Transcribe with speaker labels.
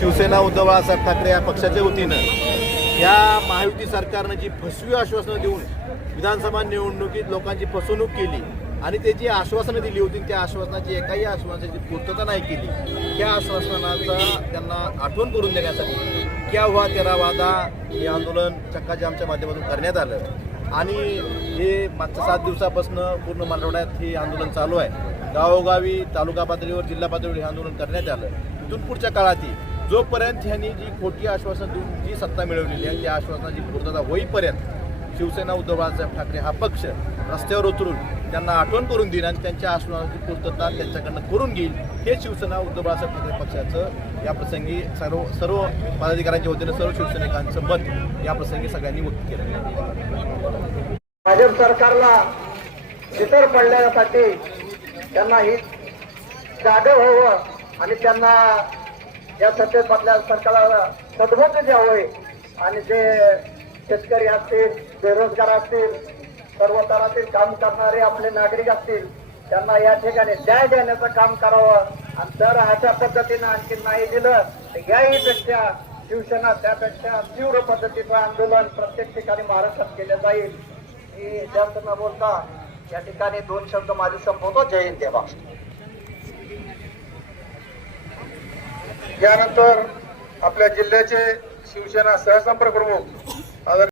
Speaker 1: शिवसेना उद्धव बाळासाहेब ठाकरे या पक्षाच्या वतीनं या महायुती सरकारनं जी फसवी आश्वासनं देऊन विधानसभा निवडणुकीत लोकांची फसवणूक केली आणि त्याची आश्वासनं दिली होती त्या आश्वासनाची एकाही आश्वासनाची पूर्तता नाही केली त्या आश्वासनाचा त्यांना आठवण करून देण्यासाठी क्या हुआ तेरा वादा हे आंदोलन चक्काजामच्या माध्यमातून करण्यात आलं. आणि हे मागच्या सात दिवसापासून पूर्ण मराठवाड्यात हे आंदोलन चालू आहे. गावोगावी तालुका पातळीवर जिल्हा पातळीवर हे आंदोलन करण्यात आलं. इथून पुढच्या काळातही जोपर्यंत ह्यांनी जी खोटी आश्वासन देऊन जी सत्ता मिळवलेली आहे त्या आश्वासनाची पूर्तता होईपर्यंत शिवसेना उद्धव बाळासाहेब ठाकरे हा पक्ष रस्त्यावर उतरून त्यांना आठवण करून देईल आणि त्यांच्या आश्वासनाची पूर्तता त्यांच्याकडनं करून घेईल हे शिवसेना उद्धव बाळासाहेब ठाकरे पक्षाचं या प्रसंगी सर्व सर्व पदाधिकाऱ्यांच्या वतीनं सर्व शिवसैनिकांचं मत या प्रसंगी सगळ्यांनी व्यक्त केलं.
Speaker 2: भाजप सरकारला इतर पडण्यासाठी त्यांना ही जागं व्हावं आणि त्यांना या सत्तेत आपल्या सरकारला सद्बुद्ध द्यावे आणि जे शेतकरी असतील बेरोजगार असतील सर्व तरातील काम करणारे आपले नागरिक असतील त्यांना या ठिकाणी न्याय देण्याचं काम करावं. आणि जर अशा पद्धतीनं आणखी नाही दिलं तर याही पेक्षा शिवसेना त्यापेक्षा तीव्र पद्धतीचं आंदोलन प्रत्येक ठिकाणी महाराष्ट्रात केलं जाईल. मी जास्त न बोलता या ठिकाणी दोन शब्द माझे संपवतो जय हिंद देवा
Speaker 3: यानंतर आपल्या जिल्ह्याचे शिवसेना सहसंपर्क प्रमुख